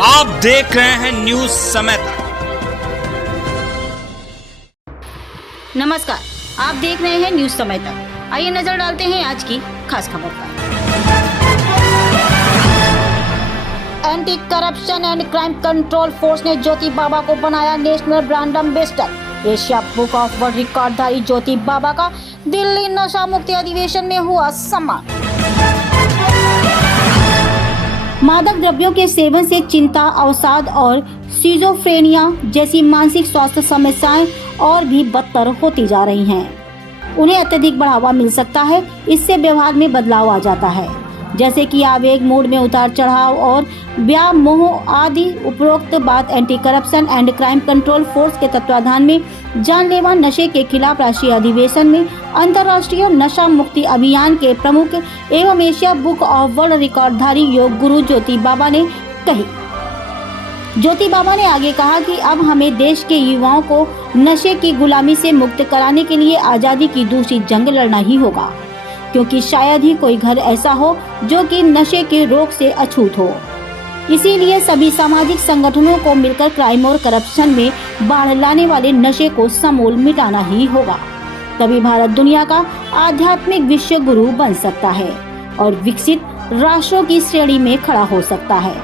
आप देख रहे हैं न्यूज समय तक। नमस्कार, आप देख रहे हैं न्यूज समय तक। आइए नजर डालते हैं आज की खास खबर पर। Anti corruption and crime control force ने ज्योति बाबा को बनाया national brand ambassador. Asia book of world रिकॉर्डधारी ज्योति बाबा का दिल्ली नशा मुक्ति अधिवेशन में हुआ सम्मान। मादक द्रव्यों के सेवन से चिंता, अवसाद और सिजोफ्रेनिया जैसी मानसिक स्वास्थ्य समस्याएं और भी बदतर होती जा रही हैं। उन्हें अत्यधिक बढ़ावा मिल सकता है। इससे व्यवहार में बदलाव आ जाता है, जैसे कि आवेग, मूड में उतार चढ़ाव और व्यामोह आदि। उपरोक्त बात anti corruption and crime control force के तत्वाधान में जानलेवा नशे के खिलाफ राष्ट्रीय अधिवेशन में अंतर्राष्ट्रीय नशा मुक्ति अभियान के प्रमुख एवं Asia book of world रिकॉर्डधारी yoga guru ज्योति बाबा ने कही। ज्योति बाबा ने आगे कहा कि अब हमें देश के युवाओं को नशे की गुलामी से मुक्त कराने के लिए आजादी की दूसरी जंग लड़ना ही होगा, क्योंकि शायद ही कोई घर ऐसा हो जो कि नशे के रोग से अछूत हो। इसीलिए सभी सामाजिक संगठनों को मिलकर क्राइम और करप्शन में बाढ़ लाने वाले नशे को समूल मिटाना ही होगा। तभी भारत दुनिया का आध्यात्मिक विश्व गुरु बन सकता है और विकसित राष्ट्रों की श्रेणी में खड़ा हो सकता है।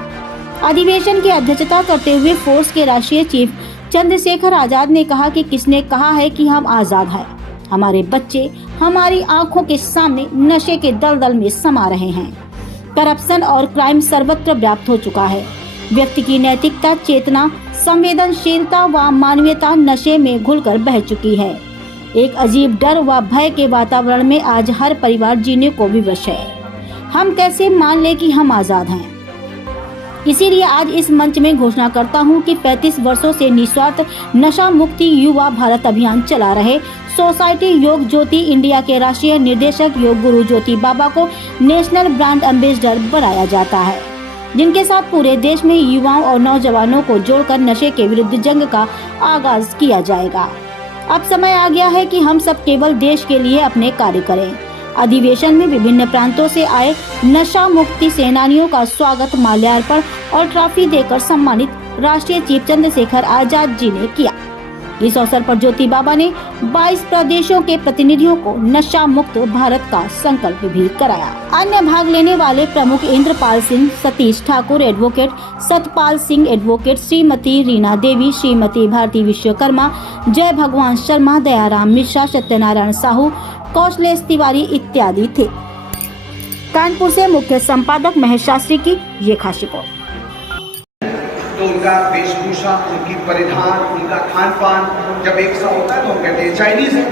अधिवेशन की अध्यक्षता करते हुए फोर्स के राष्ट्रीय चीफ चंद्रशेखर आजाद ने कहा कि किसने कहा है कि हम आजाद हैं। हमारे बच्चे हमारी आंखों के सामने नशे के दलदल में समा रहे हैं। करप्शन और क्राइम सर्वत्र व्याप्त हो चुका है। व्यक्ति की नैतिकता, चेतना, संवेदनशीलता व मानवीयता नशे में घुलकर बह चुकी है। एक अजीब डर व भय के वातावरण में आज हर परिवार जीने को विवश है। हम कैसे मान ले कि हम आजाद हैं? इसीलिए आज इस मंच में घोषणा करता हूं कि 35 वर्षों से निस्वार्थ नशा मुक्ति युवा भारत अभियान चला रहे सोसाइटी योग ज्योति इंडिया के राष्ट्रीय निर्देशक योग गुरु ज्योति बाबा को नेशनल ब्रांड एम्बेसडर बनाया जाता है, जिनके साथ पूरे देश में युवाओं और नौजवानों को जोड़कर नशे के विरुद्ध जंग का आगाज किया जाएगा। अब समय आ गया है कि हम सब केवल देश के लिए अपने कार्य करें। अधिवेशन में विभिन्न प्रांतों से आए नशा मुक्ति सेनानियों का स्वागत माल्यार्पण और ट्रॉफी देकर सम्मानित राष्ट्रीय चीफ चंद्रशेखर आजाद जी ने किया। इस अवसर पर ज्योति बाबा ने 22 प्रदेशों के प्रतिनिधियों को नशा मुक्त भारत का संकल्प भी कराया। अन्य भाग लेने वाले प्रमुख इंद्रपाल सिंह, सतीश ठाकुर एडवोकेट, सतपाल सिंह एडवोकेट, श्रीमती रीना देवी, श्रीमती भारती विश्वकर्मा, जय भगवान शर्मा, दयाराम मिश्रा, सत्यनारायण साहू, कौशलेश तिवारी इत्यादि थे। कानपुर से मुख्य संपादक महेश शास्त्री की ये खास रिपोर्ट। तो उनका वेशभूषा, उनकी परिधान, उनका खान पान जब एक सा होता है तो हम कहते हैं चाइनीज है।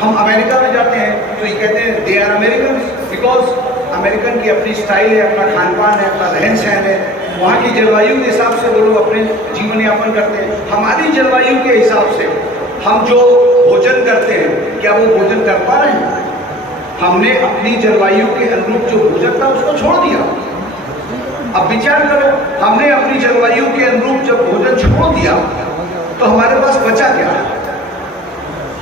हम अमेरिका में जाते हैं तो ये कहते हैं they are American, because American की अपनी स्टाइल है, अपना खान पान है, अपना रहन सहन है। वहाँ की जलवायु के हिसाब से वो लोग अपने जीवन यापन करते हैं। हमारी जलवायु के हिसाब से हम जो भोजन करते हैं, क्या वो भोजन कर पा रहे हैं? हमने अपनी जलवायु के अनुरूप जो भोजन था उसको छोड़ दिया। अब विचार करो, हमने अपनी जलवायु के अनुरूप जब भोजन छोड़ दिया तो हमारे पास बचा क्या?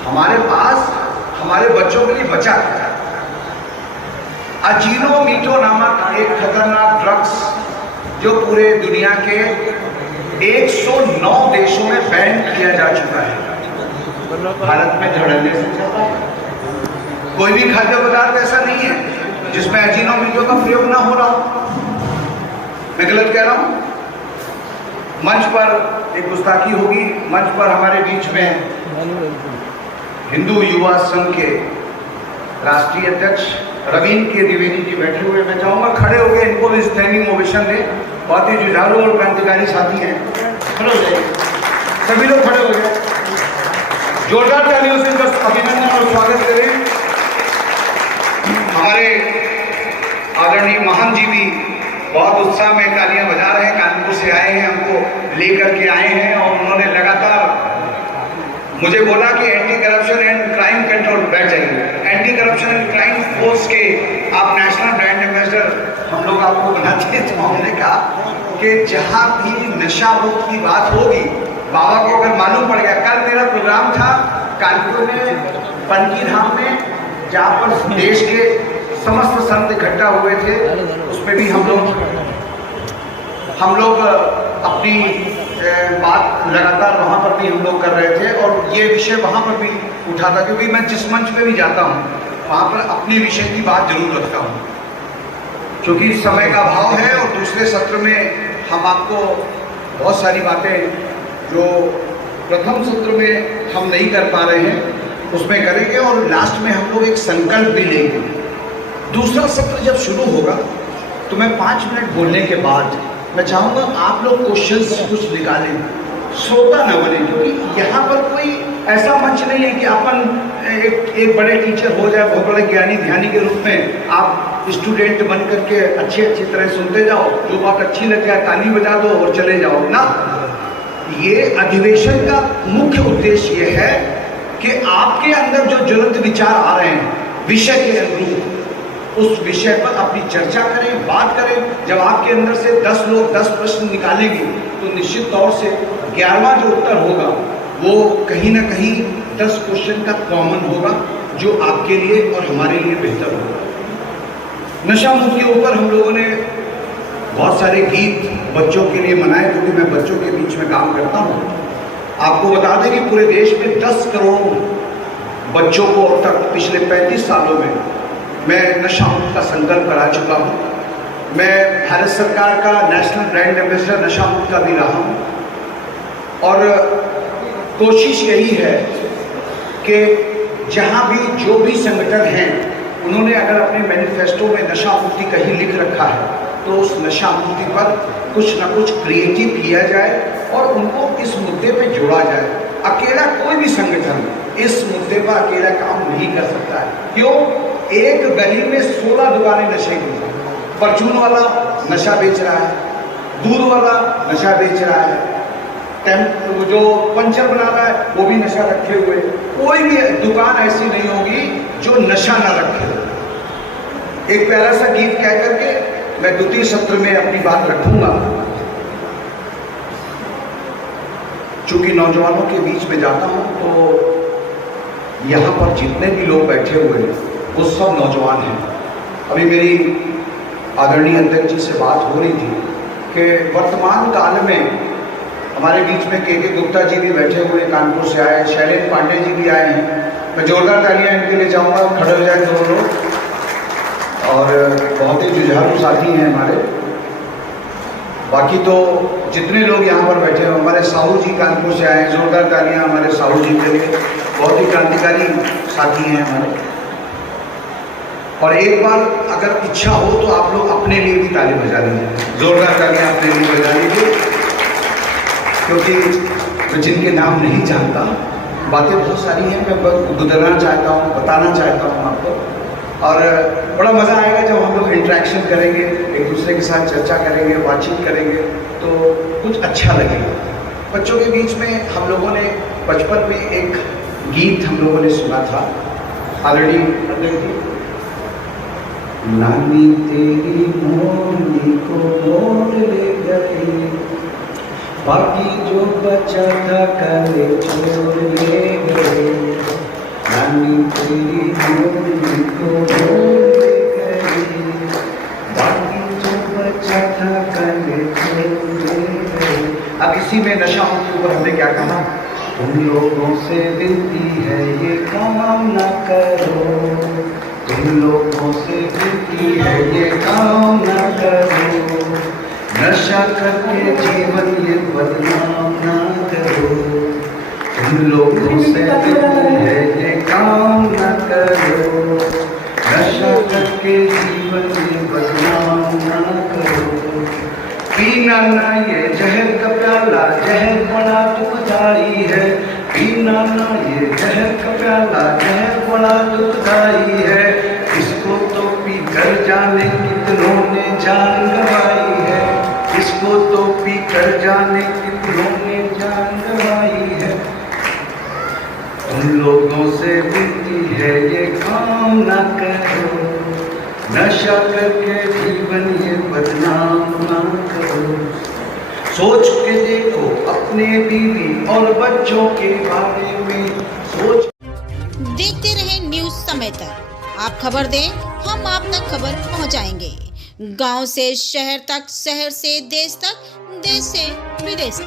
हमारे पास हमारे बच्चों के लिए बचा क्या? अजीनोमोटो नामक एक खतरनाक ड्रग्स जो पूरे दुनिया के 109 देशों में बैन किया जा चुका है। भारत में धड़ल्ले से चलता है। कोई भी खाद्य पदार्थ ऐसा नहीं है जिसमें अजीनोमोटो का प्रयोग ना हो रहा हो। मैं गलत कह रहा हूं? मंच पर एक गुस्ताखी होगी। मंच पर हमारे बीच में हिंदू युवा संघ के राष्ट्रीय अध्यक्ष रविंद्र के द्विवेदी जी बैठे हुए। मैं चाहूंगा खड़े हो गए, इनको भी स्टैंडिंग ओवेशन दे। बहुत ही जुझारू और क्रांतिकारी साथी हैं। खड़े हो जाइए, सभी लोग खड़े हो गए। जोरदार तालियों से इनका अभिनंदन और स्वागत करें। हमारे आदरणीय महान जी भी बहुत उत्साह में तालियां बजा रहे हैं। कानपुर से आए हैं, हमको लेकर के आए हैं और उन्होंने लगातार मुझे बोला कि anti corruption and crime control, बैठ जाइए, anti corruption and crime force के आप नेशनल ब्रांड एम्बेसडर हम लोग आपको बनाते हैं। तो हमने कहा कि जहां भी नशा मुक्त की बात होगी, बाबा को अगर मालूम पड़ गया। कल मेरा प्रोग्राम था कानपुर में पनकी धाम में, जहाँ पर देश के समस्त संत इकट्ठा हुए थे। उसमें भी हम लोग अपनी बात लगातार वहाँ पर भी हम लोग कर रहे थे और ये विषय वहाँ पर भी उठा था, क्योंकि मैं जिस मंच पे भी जाता हूँ वहाँ पर अपने विषय की बात जरूर रखता हूँ, क्योंकि समय का अभाव है। और दूसरे सत्र में हम आपको बहुत सारी बातें जो प्रथम सत्र में हम नहीं कर पा रहे हैं उसमें करेंगे, और लास्ट में हम लोग एक संकल्प भी लेंगे। दूसरा सत्र जब शुरू होगा तो मैं 5 मिनट बोलने के बाद मैं चाहूँगा आप लोग क्वेश्चंस कुछ निकालें, श्रोता न बने, क्योंकि यहाँ पर कोई ऐसा मंच नहीं है कि अपन एक बड़े टीचर हो जाए, बहुत बड़े ज्ञानी ध्यानी के रूप में आप स्टूडेंट बन करके अच्छी तरह सुनते जाओ, जो बात अच्छी लग जाए ताली बजा दो और चले जाओ ना। ये अधिवेशन का मुख्य उद्देश्य ये है कि आपके अंदर जो ज्वलंत विचार आ रहे हैं विषय के अनुरूप, उस विषय पर अपनी चर्चा करें, बात करें। जब आपके अंदर से 10 लोग 10 प्रश्न निकालेंगे तो निश्चित तौर से 11वां जो उत्तर होगा वो कहीं ना कहीं 10 क्वेश्चन का कॉमन होगा, जो आपके लिए और हमारे लिए बेहतर होगा। नशा मुक्त के ऊपर हम लोगों ने बहुत सारे गीत बच्चों के लिए मनाए, क्योंकि मैं बच्चों के बीच में काम करता हूँ। आपको बता दें कि पूरे देश में 10 करोड़ बच्चों को अब तक पिछले 35 सालों में मैं नशा मुक्त का संकल्प करा चुका हूँ। मैं भारत सरकार का नेशनल ब्रांड एम्बेसडर नशा मुक्त का भी रहा हूँ, और कोशिश यही है कि जहाँ भी जो भी संगठन हैं उन्होंने अगर अपने मैनिफेस्टो में नशा मुक्ति कहीं लिख रखा है तो उस नशा मुक्ति पर कुछ ना कुछ क्रिएटिव किया जाए और उनको इस मुद्दे पे जोड़ा जाए। अकेला कोई भी संगठन इस मुद्दे पर अकेला काम नहीं कर सकता है। क्यों? एक गली में 16 दुकानें नशे की, परचून वाला नशा बेच रहा है, दूध वाला नशा बेच रहा है, जो पंचर बना रहा है वो भी नशा रखे हुए। कोई भी दुकान ऐसी नहीं होगी जो नशा ना रखे। एक प्यारा सा गीत कह करके मैं द्वितीय सत्र में अपनी बात रखूंगा। चूंकि नौजवानों के बीच में जाता हूं तो यहाँ पर जितने भी लोग बैठे हुए हैं वो सब नौजवान हैं। अभी मेरी आदरणीय अध्यक्ष जी से बात हो रही थी कि वर्तमान काल में हमारे बीच में के गुप्ता जी भी बैठे हुए, कानपुर से आए, शैलेंद्र पांडे जी भी आए हैं। मैं जोरदार तालियां इनके लिए चाहूँगा, खड़े हो जाए दोनों लोग। और बहुत ही जुझारू साथी हैं हमारे। बाकी तो जितने लोग यहाँ पर बैठे हैं, हमारे साहू जी कानपुर से आए, जोरदार तालियां हमारे साहू जी के लिए, बहुत ही क्रांतिकारी साथी हैं हमारे। और एक बार अगर इच्छा हो तो आप लोग अपने लिए भी ताली बजा लीजिए, जोरदार तालियां अपने लिए बजा लीजिए, क्योंकि मैं जिनके नाम नहीं जानता, बातें बहुत सारी हैं, मैं गुजरना चाहता हूँ, बताना चाहता हूँ आपको। और बड़ा मज़ा आएगा जब हम लोग इंटरेक्शन करेंगे, एक दूसरे के साथ चर्चा करेंगे, बातचीत करेंगे, तो कुछ अच्छा लगेगा। बच्चों के बीच में हम लोगों ने बचपन में एक गीत हम लोगों ने सुना था, ऑलरेडी, नानी तेरी मोरनी को मोर ले गई, बाकी जो बचा था कले छोड़ ले गए। नानी तेरी मोरनी को मोर ले गई, बाकी जो बचा था कले छोड़ ले गए। अब इसी में नशा मुक्त के ऊपर हमने क्या कहा? तुम लोगों से विनती है ये काम न करो, तुम लोगों से विनती है ये काम न करो, नशा करके जीवन ये बदनाम ना करो। तुम लोगों से विनती है ये काम न करो, नशा करके जीवन ये बदनाम ना करो। पीना ना ये जहर का प्याला, जहर बड़ा दुखदाई है। पीना ना ये जहर का प्याला, जहर बड़ा दुखदाई है। इसको तो पी कर जाने कितनों ने जान गंवाई है, इसको तो पी कर जाने कितनों ने जान गंवाई है। तुम लोगों से विनती है ये काम ना करो, नशा करके जीवन ये बदनाम ना करो। सोच के देखो अपने बीवी और बच्चों के बारे में सोच। देखते रहे न्यूज समय तक, आप खबर दें हम आप तक खबर पहुंचाएंगे। गांव से शहर तक, शहर से देश तक, देश से टेस्ट।